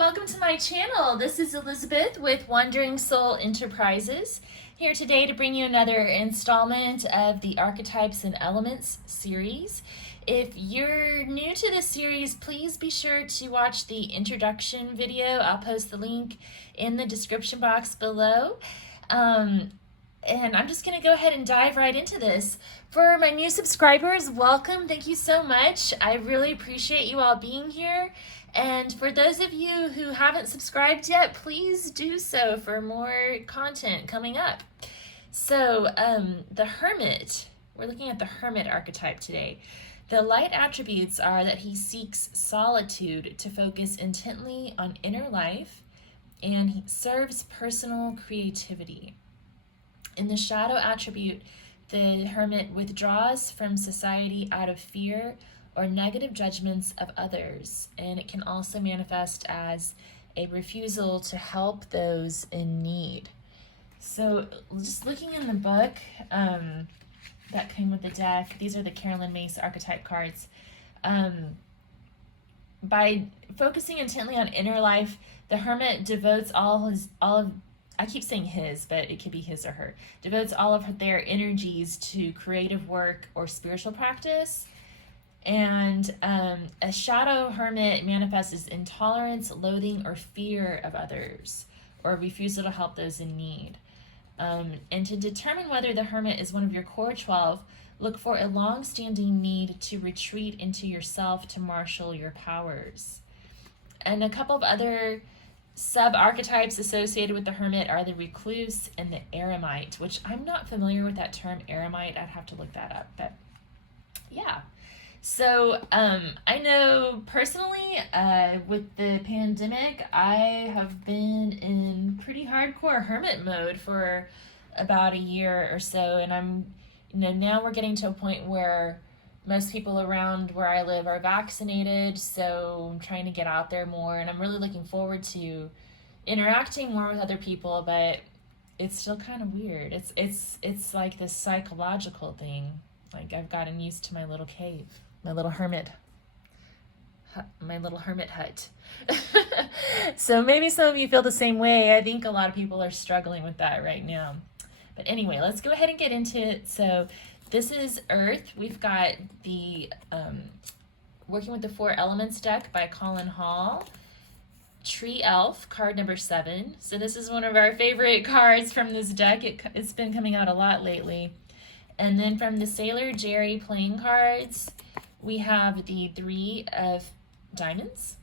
welcome to my channel. This is Elizabeth with Wandering Soul Enterprises, here today to bring you another installment of the Archetypes and Elements Series. If you're new to this series, please be sure to watch the introduction video. I'll post the link in the description box below. And I'm just going to go ahead and dive right into this. For my new subscribers, welcome. Thank you so much. I really appreciate you all being here. And for those of you who haven't subscribed yet, please do so for more content coming up. So the Hermit, we're looking at the Hermit archetype today. The light attributes are that he seeks solitude to focus intently on inner life, and he serves personal creativity. In the shadow attribute, the Hermit withdraws from society out of fear or negative judgments of others, and it can also manifest as a refusal to help those in need. So just looking in the book that came with the deck, these are the Caroline Myss archetype cards. By focusing intently on inner life, the Hermit devotes I keep saying his, but it could be his or her, devotes all of their energies to creative work or spiritual practice. And a shadow hermit manifests as intolerance, loathing, or fear of others, or refusal to help those in need. And to determine whether the hermit is one of your core 12, look for a long-standing need to retreat into yourself to marshal your powers. And a couple of other sub-archetypes associated with the Hermit are the Recluse and the Eremite, which I'm not familiar with that term, Eremite. I'd have to look that up, but yeah. So I know personally with the pandemic, I have been in pretty hardcore hermit mode for about a year or so, and I'm, now we're getting to a point where most people around where I live are vaccinated, so I'm trying to get out there more, and I'm really looking forward to interacting more with other people, but it's still kind of weird. It's like this psychological thing. Like, I've gotten used to my little cave, my little hermit hut. So maybe some of you feel the same way. I think a lot of people are struggling with that right now. But anyway, let's go ahead and get into it. So this is Earth. We've got the Working with the Four Elements deck by Colin Hall. Tree Elf, card number 7. So this is one of our favorite cards from this deck. It's been coming out a lot lately. And then from the Sailor Jerry playing cards, we have the 3 of Diamonds.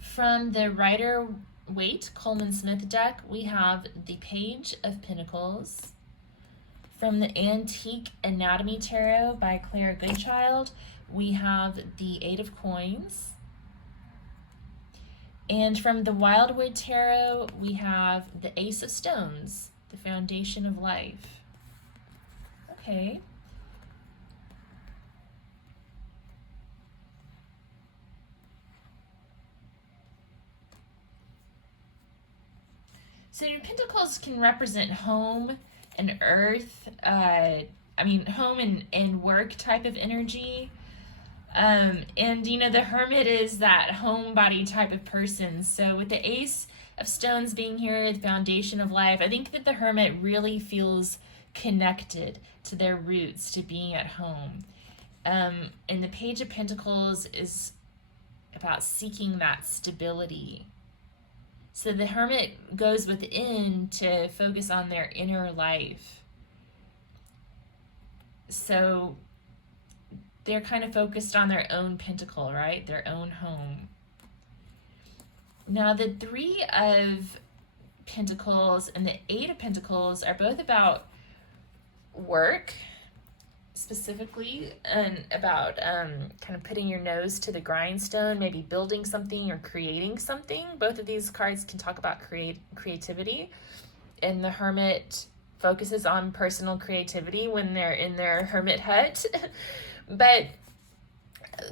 From the Writer Waite Coleman Smith deck, we have the Page of Pentacles. From the Antique Anatomy Tarot by Goodchild, we have the 8 of Coins. And from the Wildwood Tarot, we have the Ace of Stones, the Foundation of Life. Okay. So your pentacles can represent home and earth, home and work type of energy. And, the Hermit is that homebody type of person. So with the Ace of Stones being here, the foundation of life, I think that the Hermit really feels connected to their roots, to being at home. And the Page of Pentacles is about seeking that stability. So the Hermit goes within to focus on their inner life. So they're kind of focused on their own pentacle, right? Their own home. Now the 3 of Pentacles and the 8 of Pentacles are both about work, specifically, and about kind of putting your nose to the grindstone, maybe building something or creating something. Both of these cards can talk about creativity, and the Hermit focuses on personal creativity when they're in their hermit hut. But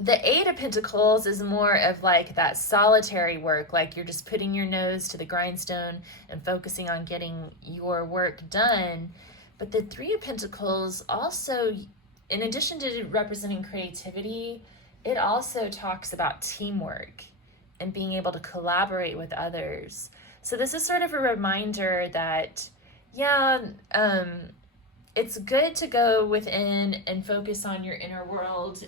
the 8 of Pentacles is more of like that solitary work, like you're just putting your nose to the grindstone and focusing on getting your work done. But the 3 of Pentacles also, in addition to representing creativity, it also talks about teamwork and being able to collaborate with others. So this is sort of a reminder that, yeah, it's good to go within and focus on your inner world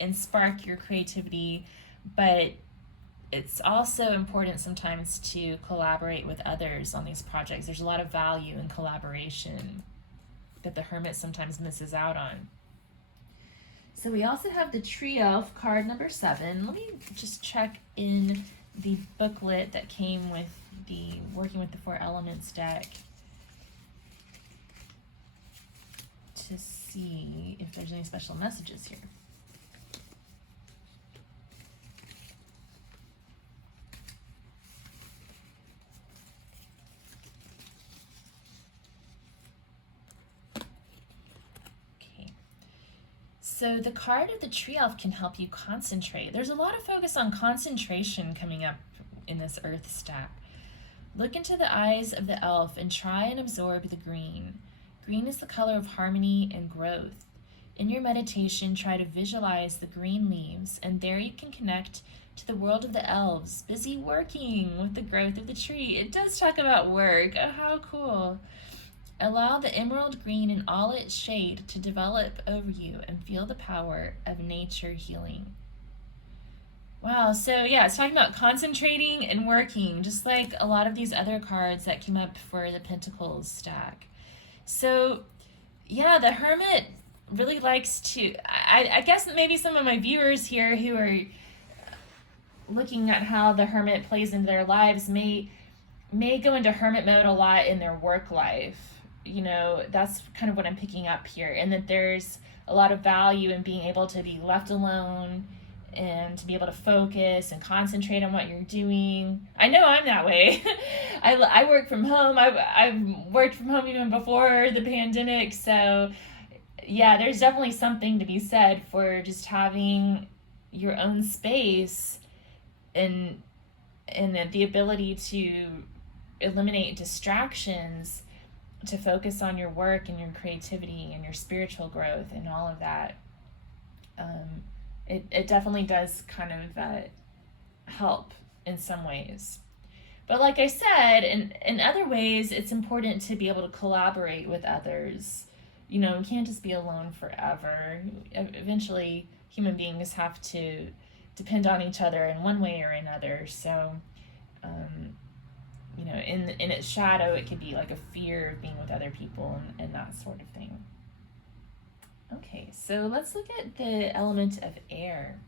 and spark your creativity, but it's also important sometimes to collaborate with others on these projects. There's a lot of value in collaboration that the Hermit sometimes misses out on. So we also have the Tree Elf card number 7. Let me just check in the booklet that came with the Working with the Four Elements deck to see if there's any special messages here. So the card of the Tree Elf can help you concentrate. There's a lot of focus on concentration coming up in this Earth stack. Look into the eyes of the elf and try and absorb the green. Green is the color of harmony and growth. In your meditation, try to visualize the green leaves, and there you can connect to the world of the elves, busy working with the growth of the tree. It does talk about work. Oh, how cool. Allow the emerald green in all its shade to develop over you and feel the power of nature healing. Wow, so yeah, it's talking about concentrating and working, just like a lot of these other cards that came up for the Pentacles stack. So yeah, the Hermit really likes to, I guess maybe some of my viewers here who are looking at how the Hermit plays into their lives may go into Hermit mode a lot in their work life. You know, that's kind of what I'm picking up here, and that there's a lot of value in being able to be left alone and to be able to focus and concentrate on what you're doing. I know I'm that way. I work from home. I've worked from home even before the pandemic. So yeah, there's definitely something to be said for just having your own space and the ability to eliminate distractions, to focus on your work and your creativity and your spiritual growth and all of that. It definitely does kind of help in some ways. But like I said, in other ways, it's important to be able to collaborate with others. You know, you can't just be alone forever. Eventually, human beings have to depend on each other in one way or another. So, you know, in its shadow, it could be like a fear of being with other people and that sort of thing. Okay, so let's look at the element of air.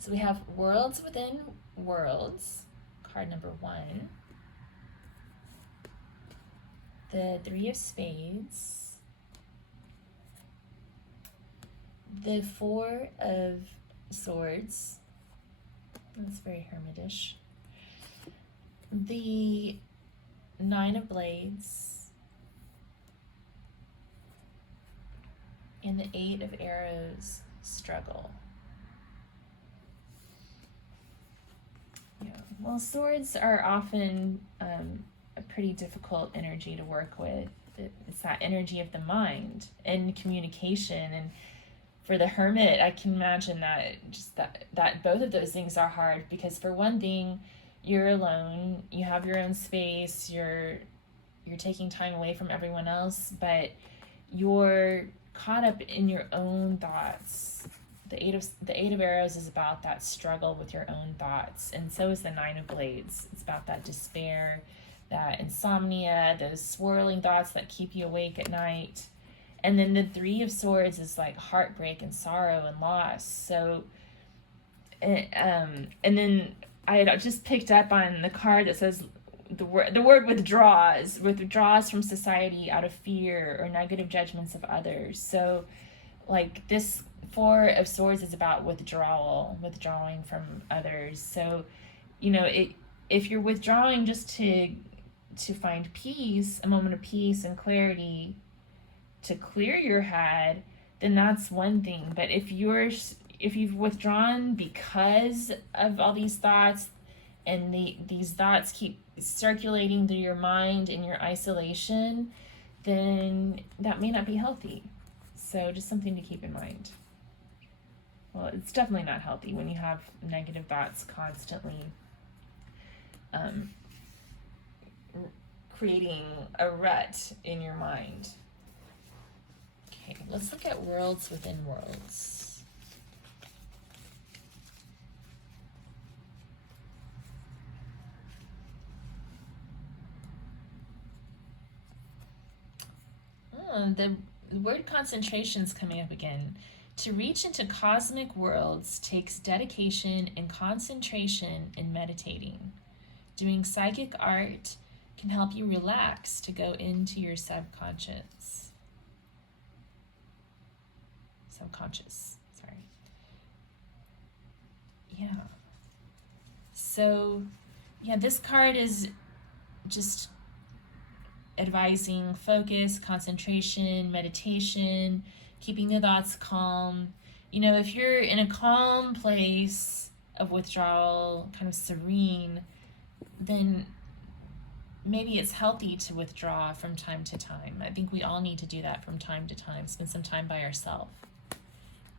So we have Worlds Within Worlds, card number 1. The 3 of Spades. The 4 of Swords. That's very hermitish. The 9 of Blades. And the 8 of Arrows, Struggle. Yeah. Well, swords are often a pretty difficult energy to work with. It's that energy of the mind and communication. And for the Hermit, I can imagine that just that both of those things are hard, because for one thing, you're alone, you have your own space, you're taking time away from everyone else, but you're caught up in your own thoughts. The eight of Arrows is about that struggle with your own thoughts, and so is the 9 of Blades. It's about that despair, that insomnia, those swirling thoughts that keep you awake at night. And then the 3 of Swords is like heartbreak and sorrow and loss. So, and then I had just picked up on the card that says the word withdraws from society out of fear or negative judgments of others. So like this 4 of Swords is about withdrawing from others. So, you know, if you're withdrawing just to find peace, a moment of peace and clarity, to clear your head, then that's one thing. But if you've withdrawn because of all these thoughts, and these thoughts keep circulating through your mind in your isolation, then that may not be healthy. So just something to keep in mind. well, it's definitely not healthy when you have negative thoughts constantly creating a rut in your mind. Okay, let's look at worlds within worlds. The word concentration is coming up again. To reach into cosmic worlds takes dedication and concentration in meditating. Doing psychic art can help you relax to go into your subconscious. Sorry. Yeah. So, yeah, this card is just advising focus, concentration, meditation, keeping the thoughts calm. You know, if you're in a calm place of withdrawal, kind of serene, then maybe it's healthy to withdraw from time to time. I think we all need to do that from time to time, spend some time by ourselves.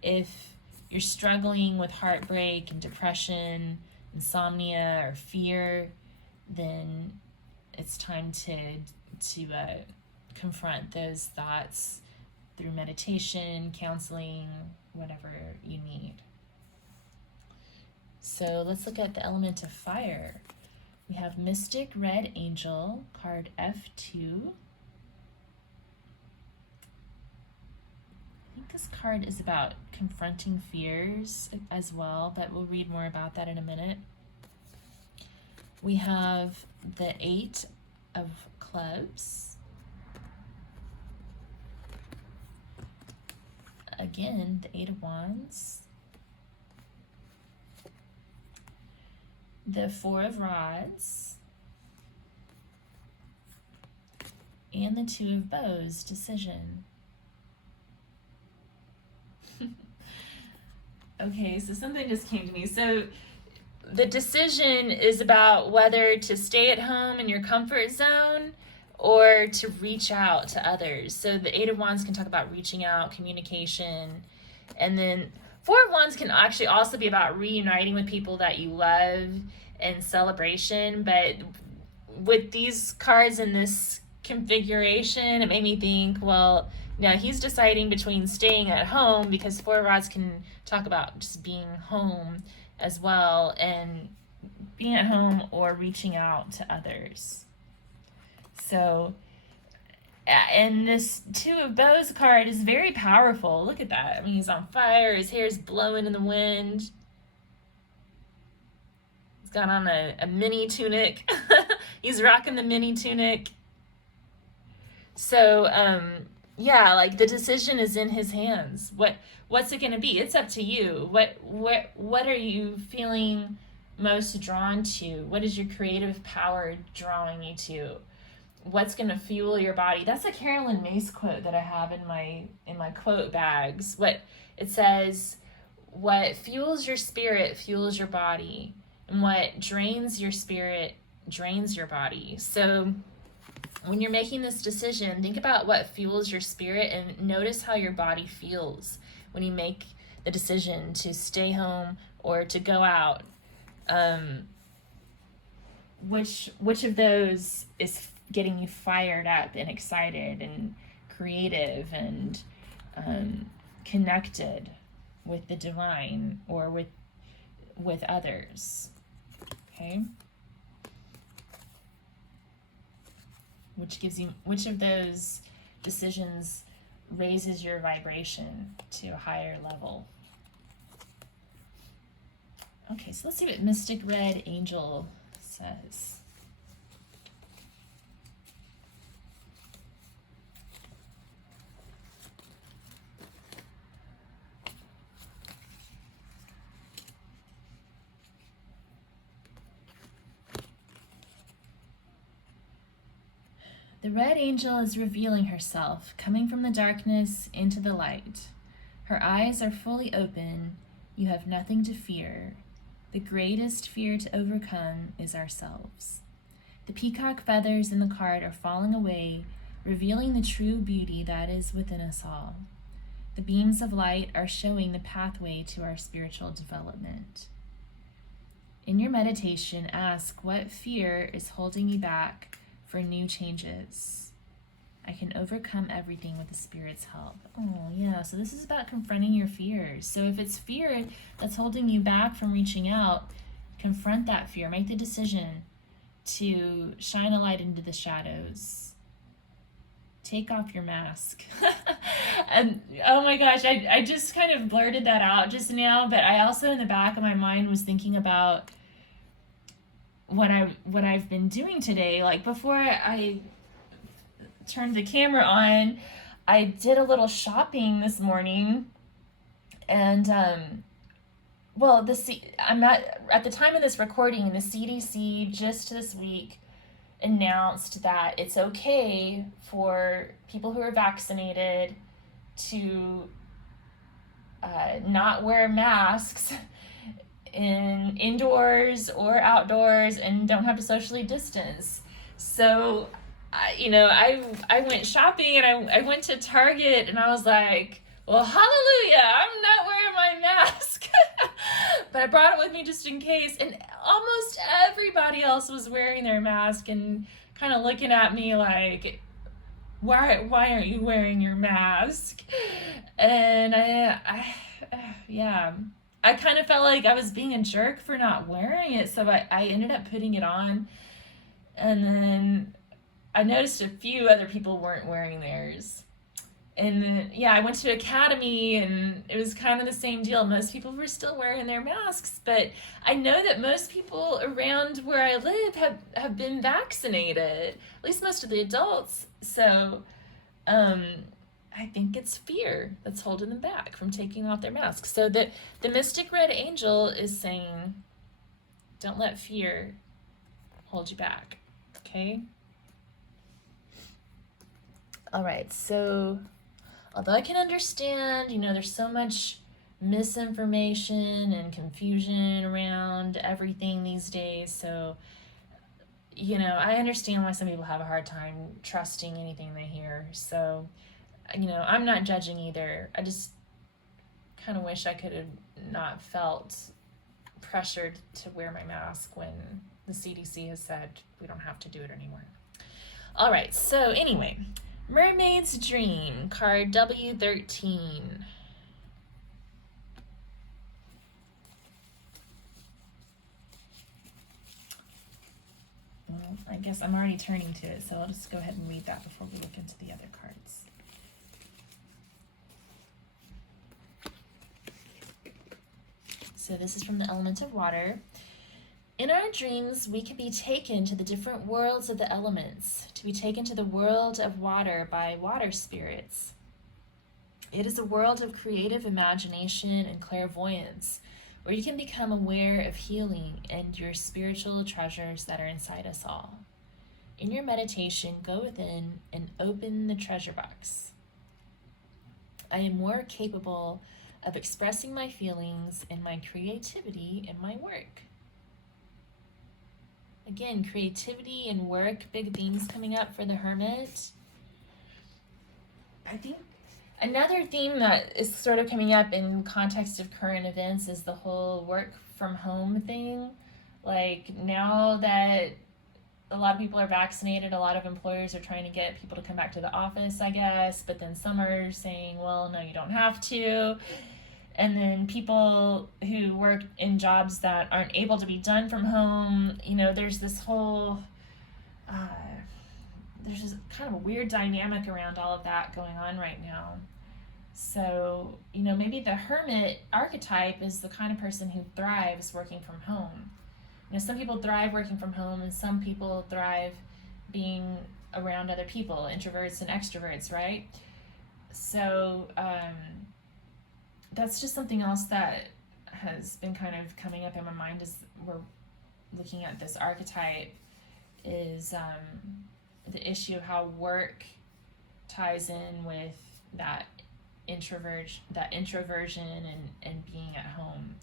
If you're struggling with heartbreak and depression, insomnia, or fear, then it's time to confront those thoughts through meditation, counseling, whatever you need. So let's look at the element of fire. We have Mystic Red Angel, card F2. I think this card is about confronting fears as well, but we'll read more about that in a minute. We have the 8 of Clubs. Again, the 8 of Wands. The 4 of Rods. And the 2 of Bows, Decision. Okay, so something just came to me. So the decision is about whether to stay at home in your comfort zone or to reach out to others. So the 8 of Wands can talk about reaching out, communication. And then 4 of Wands can actually also be about reuniting with people that you love and celebration. But with these cards in this configuration, it made me think, well, now he's deciding between staying at home, because 4 of Rods can talk about just being home as well, and being at home or reaching out to others. So, and this 2 of Bows card is very powerful. Look at that. I mean, he's on fire. His hair's blowing in the wind. He's got on a mini tunic. He's rocking the mini tunic. So, yeah, like the decision is in his hands. What's it going to be? It's up to you. What are you feeling most drawn to? What is your creative power drawing you to? What's going to fuel your body? That's a Caroline Myss quote that I have in my quote bags. What it says, what fuels your spirit fuels your body, and what drains your spirit drains your body. So when you're making this decision, think about what fuels your spirit and notice how your body feels when you make the decision to stay home or to go out. Which of those is getting you fired up and excited and creative and connected with the divine or with others? Okay. Which of those decisions raises your vibration to a higher level? Okay, so let's see what Mystic Red Angel says. The Red Angel is revealing herself, coming from the darkness into the light. Her eyes are fully open. You have nothing to fear. The greatest fear to overcome is ourselves. The peacock feathers in the card are falling away, revealing the true beauty that is within us all. The beams of light are showing the pathway to our spiritual development. In your meditation, ask, what fear is holding me back for new changes? I can overcome everything with the Spirit's help. Oh, yeah. So this is about confronting your fears. So if it's fear that's holding you back from reaching out, confront that fear. Make the decision to shine a light into the shadows. Take off your mask. And oh my gosh, I just kind of blurted that out just now, but I also in the back of my mind was thinking about what I've been doing today. Like before I turned the camera on, I did a little shopping this morning, and I'm not at the time of this recording. The CDC just this week announced that it's okay for people who are vaccinated to not wear masks in indoors or outdoors and don't have to socially distance. So I went shopping, and I went to Target, and I was like, well, hallelujah, I'm not wearing my mask. But I brought it with me just in case, and almost everybody else was wearing their mask and kind of looking at me like, why aren't you wearing your mask? And I kind of felt like I was being a jerk for not wearing it, so I ended up putting it on. And then I noticed a few other people weren't wearing theirs. And then, I went to Academy, and it was kind of the same deal. Most people were still wearing their masks, but I know that most people around where I live have been vaccinated, at least most of the adults. So I think it's fear that's holding them back from taking off their masks. So the Mystic Red Angel is saying, don't let fear hold you back, okay? All right, so although I can understand, there's so much misinformation and confusion around everything these days. So, I understand why some people have a hard time trusting anything they hear. So, I'm not judging either. I just kind of wish I could have not felt pressured to wear my mask when the CDC has said we don't have to do it anymore. All right, so anyway, Mermaid's Dream, card W13. Well, I guess I'm already turning to it, so I'll just go ahead and read that before we look into the other cards. So this is from the element of water. In our dreams, we can be taken to the different worlds of the elements, to be taken to the world of water by water spirits. It is a world of creative imagination and clairvoyance, where you can become aware of healing and your spiritual treasures that are inside us all. In your meditation, go within and open the treasure box. I am more capable of expressing my feelings and my creativity in my work. Again, creativity and work, big themes coming up for the Hermit. I think another theme that is sort of coming up in context of current events is the whole work from home thing. Like, now that a lot of people are vaccinated, a lot of employers are trying to get people to come back to the office, I guess, but then some are saying, well, no, you don't have to. And then people who work in jobs that aren't able to be done from home, there's this whole, there's just kind of a weird dynamic around all of that going on right now. So, maybe the Hermit archetype is the kind of person who thrives working from home. Some people thrive working from home, and some people thrive being around other people, introverts and extroverts, right? So, that's just something else that has been kind of coming up in my mind as we're looking at this archetype, is the issue of how work ties in with that introversion and being at home.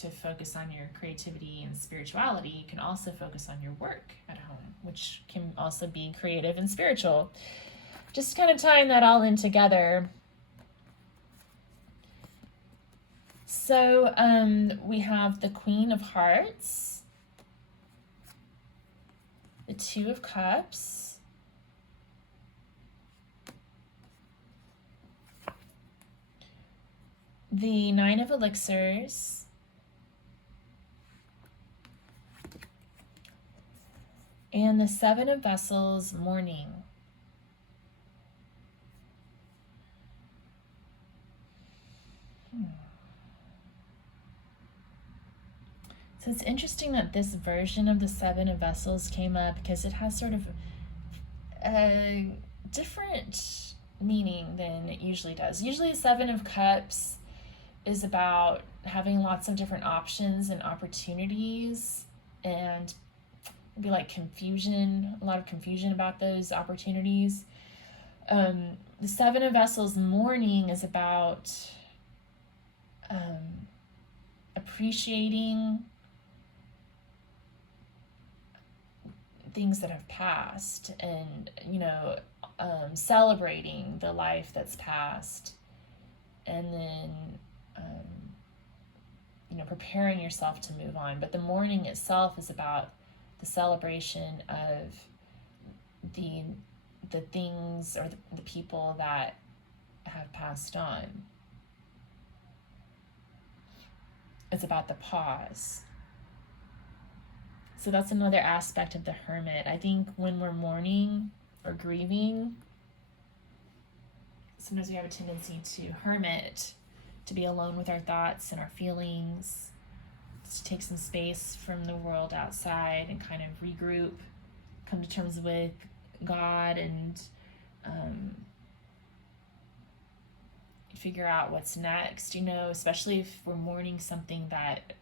To focus on your creativity and spirituality, you can also focus on your work at home, which can also be creative and spiritual. Just kind of tying that all in together. So we have the Queen of Hearts, the Two of Cups, the Nine of Elixirs, and the Seven of Vessels, Mourning. So it's interesting that this version of the Seven of Vessels came up because it has sort of a different meaning than it usually does. Usually the Seven of Cups is about having lots of different options and opportunities, and maybe like confusion, a lot of confusion about those opportunities. The Seven of Vessels, Mourning, is about appreciating things that have passed, and celebrating the life that's passed, and then preparing yourself to move on. But the mourning itself is about the celebration of the things or the people that have passed on. It's about the pause. So that's another aspect of the Hermit. I think when we're mourning or grieving, sometimes we have a tendency to hermit, to be alone with our thoughts and our feelings, to take some space from the world outside and kind of regroup, come to terms with God, and figure out what's next, especially if we're mourning something that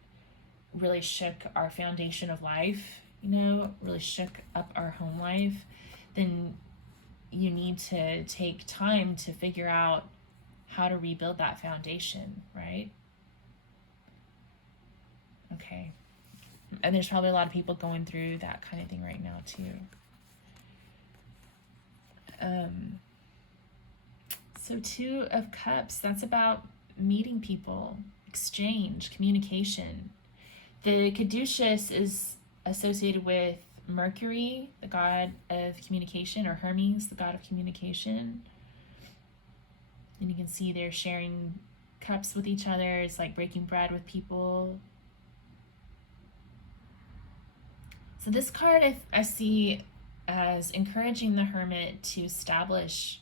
really shook our foundation of life, really shook up our home life, then you need to take time to figure out how to rebuild that foundation, right? Okay. And there's probably a lot of people going through that kind of thing right now too. So Two of Cups, that's about meeting people, exchange, communication. The Caduceus is associated with Mercury, the god of communication, or Hermes, the god of communication. And you can see they're sharing cups with each other. It's like breaking bread with people. So this card I see as encouraging the Hermit to establish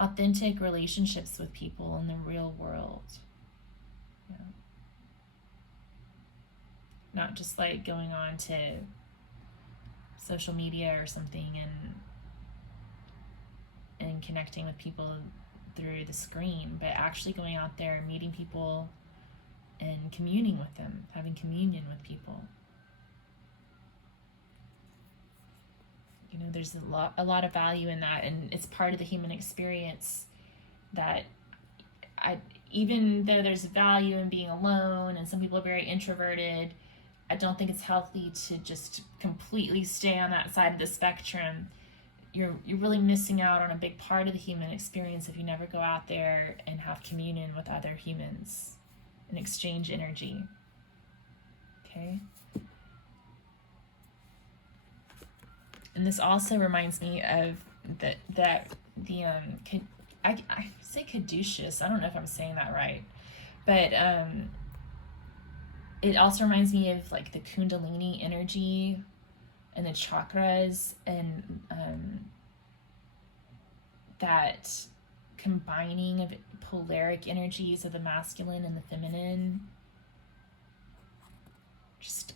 authentic relationships with people in the real world. Yeah. Not just like going on to social media or something and connecting with people through the screen, but actually going out there and meeting people and communing with them, having communion with people. There's a lot of value in that, and it's part of the human experience that even though there's value in being alone, and some people are very introverted, I don't think it's healthy to just completely stay on that side of the spectrum. You're really missing out on a big part of the human experience if you never go out there and have communion with other humans and exchange energy. Okay? And this also reminds me of I say caduceus. I don't know if I'm saying that right, but it also reminds me of like the Kundalini energy and the chakras, and that combining of polaric energies of the masculine and the feminine.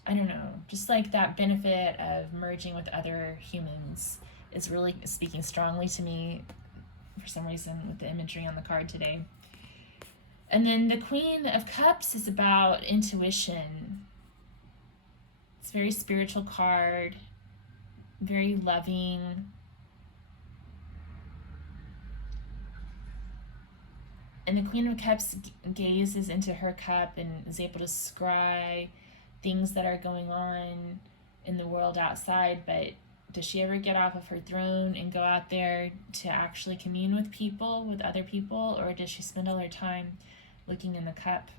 I don't know, just like that benefit of merging with other humans is really speaking strongly to me for some reason with the imagery on the card today. And then the Queen of Cups is about intuition. It's a very spiritual card, very loving. And the Queen of Cups gazes into her cup and is able to scry things that are going on in the world outside, but does she ever get off of her throne and go out there to actually commune with people, with other people, or does she spend all her time looking in the cup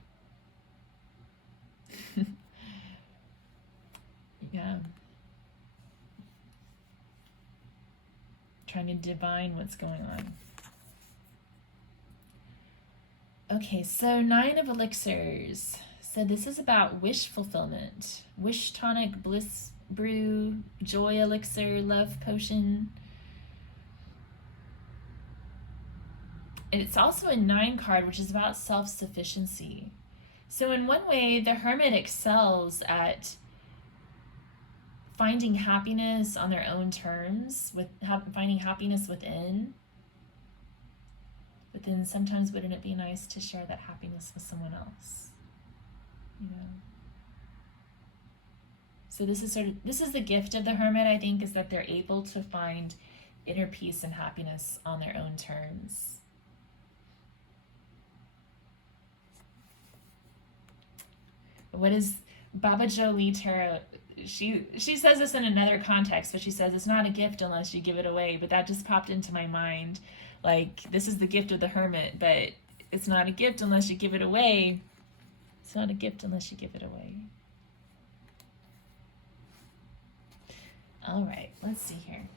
Yeah. Trying to divine what's going on. Okay, so 9 of Elixirs. So this is about wish fulfillment. Wish tonic, bliss brew, joy elixir, love potion. And it's also a 9 card, which is about self-sufficiency. So in one way, the Hermit excels at finding happiness on their own terms, with finding happiness within. But then sometimes wouldn't it be nice to share that happiness with someone else? You know. So this is the gift of the Hermit, I think, is that they're able to find inner peace and happiness on their own terms. What is Baba Jolie Tarot? She says this in another context, but she says it's not a gift unless you give it away. But that just popped into my mind. Like, this is the gift of the Hermit, but it's not a gift unless you give it away. It's not a gift unless you give it away. All right, let's see here.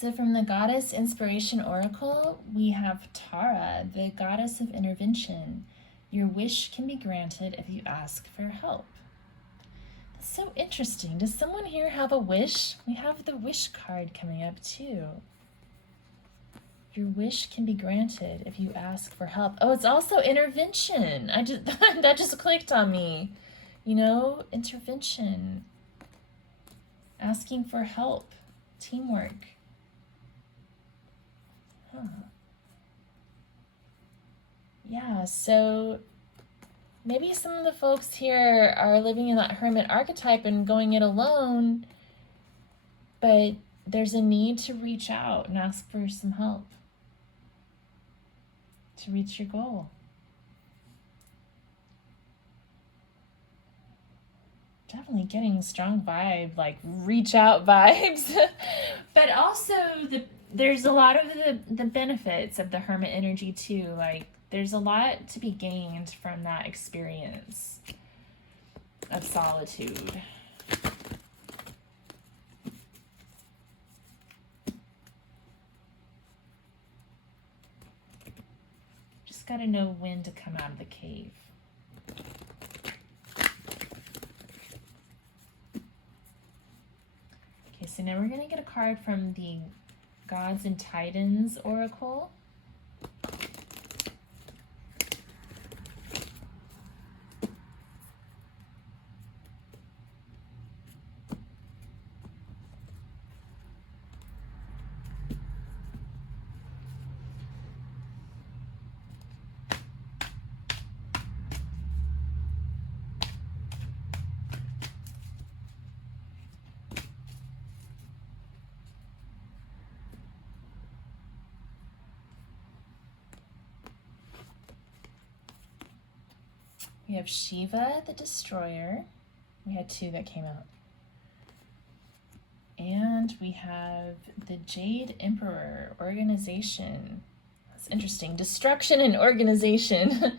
So from the Goddess Inspiration Oracle, we have Tara, the Goddess of Intervention. Your wish can be granted if you ask for help. That's so interesting. Does someone here have a wish? We have the wish card coming up too. Your wish can be granted if you ask for help. Oh, it's also intervention. That just clicked on me. You know, intervention. Asking for help. Teamwork. Huh. Yeah, so maybe some of the folks here are living in that Hermit archetype and going it alone, but there's a need to reach out and ask for some help to reach your goal. Definitely getting strong vibe, like reach out vibes. But also there's a lot of the benefits of the Hermit energy too. Like there's a lot to be gained from that experience of solitude. Just got to know when to come out of the cave. Okay, so now we're going to get a card from the Gods and Titans Oracle. We have Shiva, the Destroyer. We had 2 that came out. And we have the Jade Emperor, Organization. That's interesting. Destruction and organization.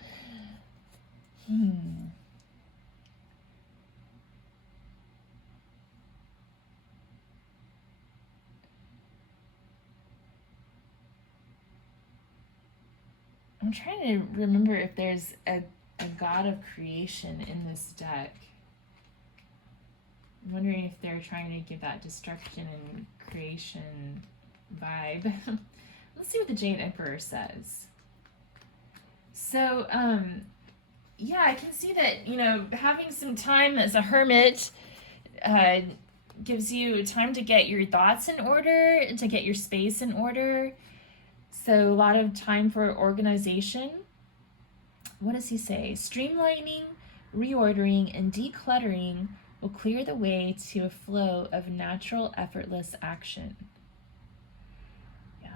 I'm trying to remember if there's a god of creation in this deck. I'm wondering if they're trying to give that destruction and creation vibe. Let's see what the Jade Emperor says. So, yeah, I can see that, you know, having some time as a hermit gives you time to get your thoughts in order, to get your space in order. So a lot of time for organization. What does he say? Streamlining, reordering, and decluttering will clear the way to a flow of natural, effortless action. Yeah.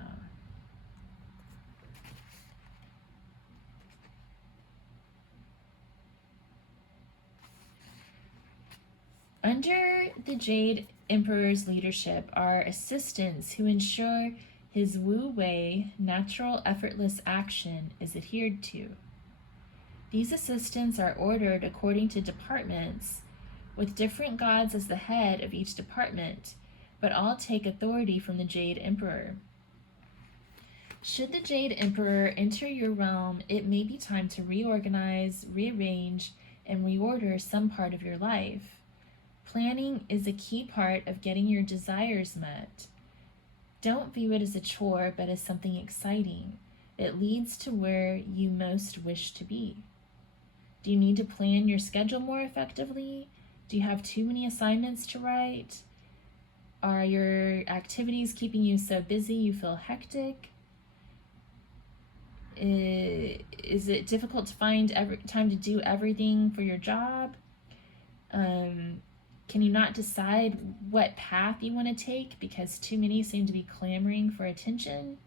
Under the Jade Emperor's leadership are assistants who ensure his wu-wei, natural, effortless action is adhered to. These assistants are ordered according to departments, with different gods as the head of each department, but all take authority from the Jade Emperor. Should the Jade Emperor enter your realm, it may be time to reorganize, rearrange, and reorder some part of your life. Planning is a key part of getting your desires met. Don't view it as a chore, but as something exciting. It leads to where you most wish to be. Do you need to plan your schedule more effectively? Do you have too many assignments to write? Are your activities keeping you so busy you feel hectic? Is it difficult to find time to do everything for your job? Can you not decide what path you want to take because too many seem to be clamoring for attention?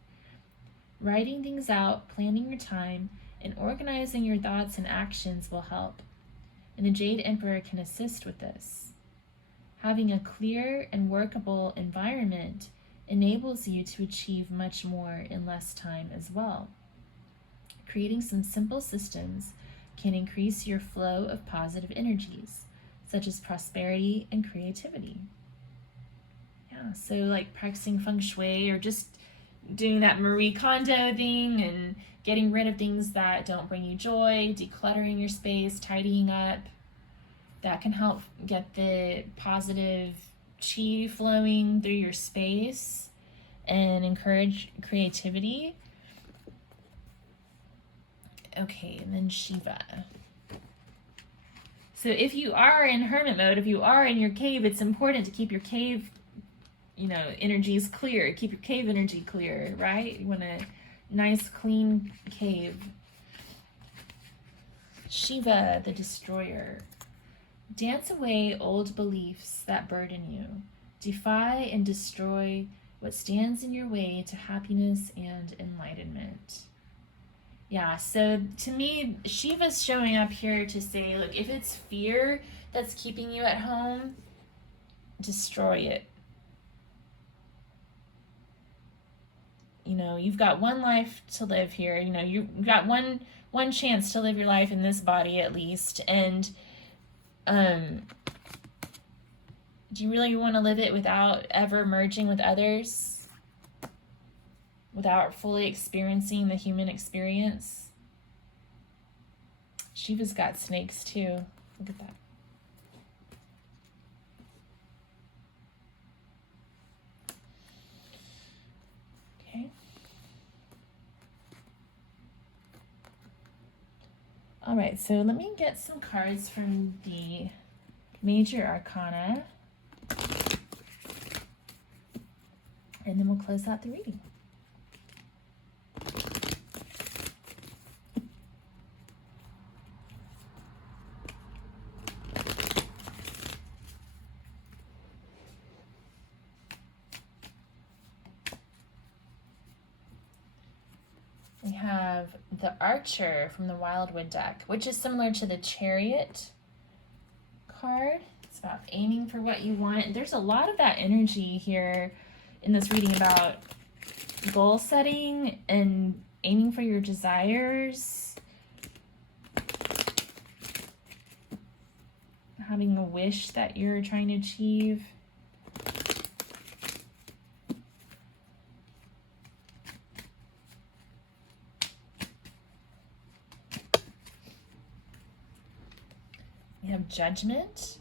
Writing things out, planning your time, and organizing your thoughts and actions will help, and the Jade Emperor can assist with this. Having a clear and workable environment enables you to achieve much more in less time as well. Creating some simple systems can increase your flow of positive energies, such as prosperity and creativity. Yeah, so like practicing feng shui or just doing that Marie Kondo thing and getting rid of things that don't bring you joy, decluttering your space, tidying up. That can help get the positive chi flowing through your space and encourage creativity. Okay, and then Shiva. So if you are in hermit mode, if you are in your cave, it's important to keep your cave, energies clear. Keep your cave energy clear, right? You want a nice, clean cave. Shiva, the destroyer. Dance away old beliefs that burden you. Defy and destroy what stands in your way to happiness and enlightenment. Yeah, so to me, Shiva's showing up here to say, look, if it's fear that's keeping you at home, destroy it. You've got one life to live here. You've got one chance to live your life in this body at least. And do you really want to live it without ever merging with others? Without fully experiencing the human experience? Shiva's got snakes too. Look at that. Okay. All right, so let me get some cards from the Major Arcana, and then we'll close out the reading. We have the Archer from the Wildwood deck, which is similar to the Chariot card. It's about aiming for what you want. There's a lot of that energy here in this reading about goal setting and aiming for your desires. Having a wish that you're trying to achieve. Judgment.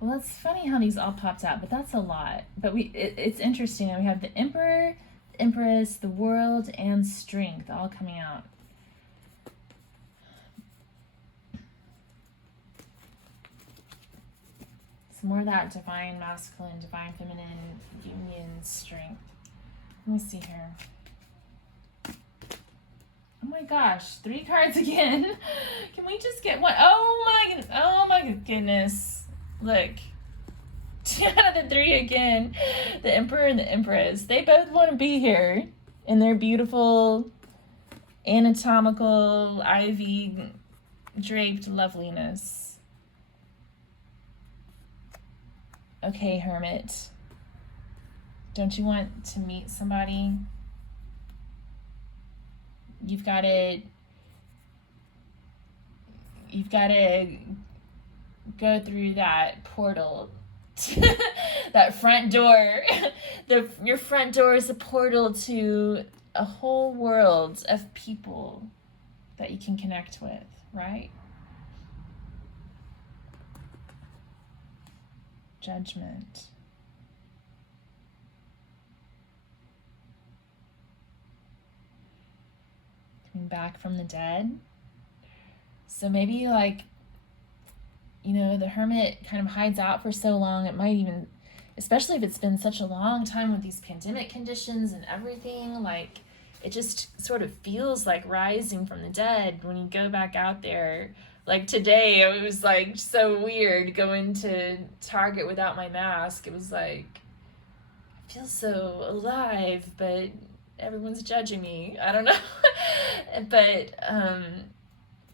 Well, it's funny how these all popped out, but that's a lot. But it's interesting. We have the Emperor, Empress, the World, and Strength all coming out. It's more of that divine masculine, divine feminine union strength. Let me see here. Oh my gosh, 3 cards again. Can we just get one? Oh my goodness. Look, 2 out of the 3 again. The Emperor and the Empress. They both want to be here in their beautiful, anatomical, ivy draped loveliness. Okay, Hermit. Don't you want to meet somebody? You've got to go through that portal, that front door. Your front door is a portal to a whole world of people that you can connect with, right? Judgment. Coming back from the dead. So maybe the Hermit kind of hides out for so long, it might even, especially if it's been such a long time with these pandemic conditions and everything, it just sort of feels like rising from the dead when you go back out there. Like today, it was so weird going to Target without my mask. It was I feel so alive, but everyone's judging me. I don't know. But,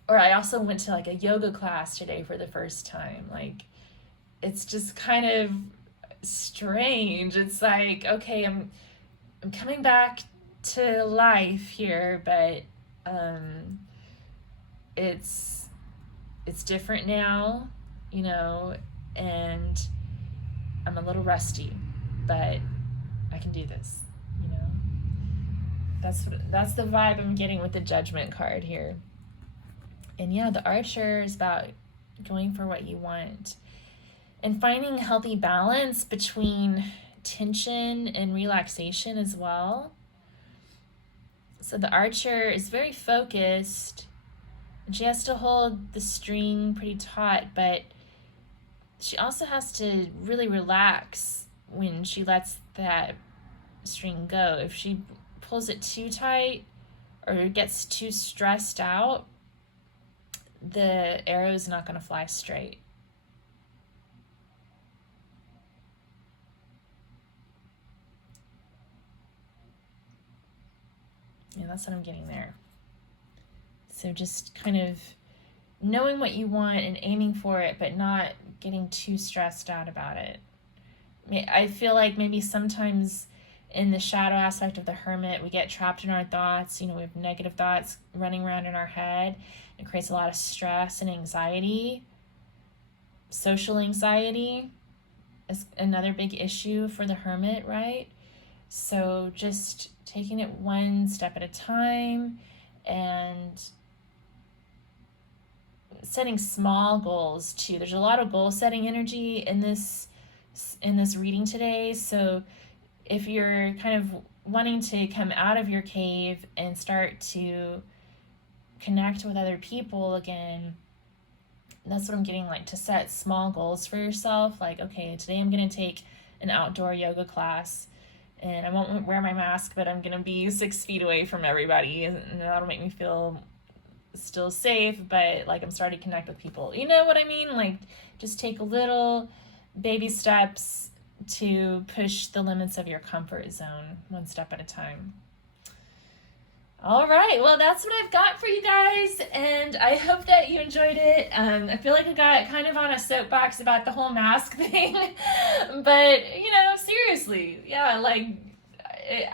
or I also went to a yoga class today for the first time. It's just kind of strange. It's okay, I'm coming back to life here, but it's different now, and I'm a little rusty, but I can do this, That's the vibe I'm getting with the Judgment card here. And yeah, the Archer is about going for what you want and finding healthy balance between tension and relaxation as well. So the Archer is very focused and she has to hold the string pretty taut, but she also has to really relax when she lets that string go. If she pulls it too tight or gets too stressed out, the arrow is not going to fly straight. Yeah, that's what I'm getting there. So just kind of knowing what you want and aiming for it, but not getting too stressed out about it. I feel like maybe sometimes in the shadow aspect of the Hermit, we get trapped in our thoughts. We have negative thoughts running around in our head. It creates a lot of stress and anxiety. Social anxiety is another big issue for the Hermit, right? So just taking it one step at a time and setting small goals too. There's a lot of goal setting energy in this reading today. So if you're kind of wanting to come out of your cave and start to connect with other people again, that's what I'm getting, to set small goals for yourself. Okay, today I'm going to take an outdoor yoga class and I won't wear my mask, but I'm going to be 6 feet away from everybody, and that'll make me feel still safe, but I'm starting to connect with people. You know what I mean? Just take little baby steps to push the limits of your comfort zone one step at a time. All right, well, that's what I've got for you guys, and I hope that you enjoyed it. I feel like I got kind of on a soapbox about the whole mask thing, but, seriously, yeah, like,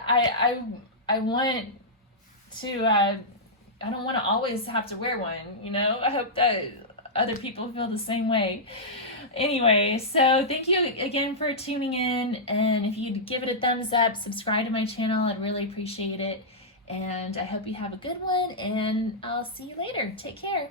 I want to, I don't want to always have to wear one, I hope that other people feel the same way. Anyway, so thank you again for tuning in, and if you'd give it a thumbs up, subscribe to my channel, I'd really appreciate it. And I hope you have a good one, and I'll see you later. Take care.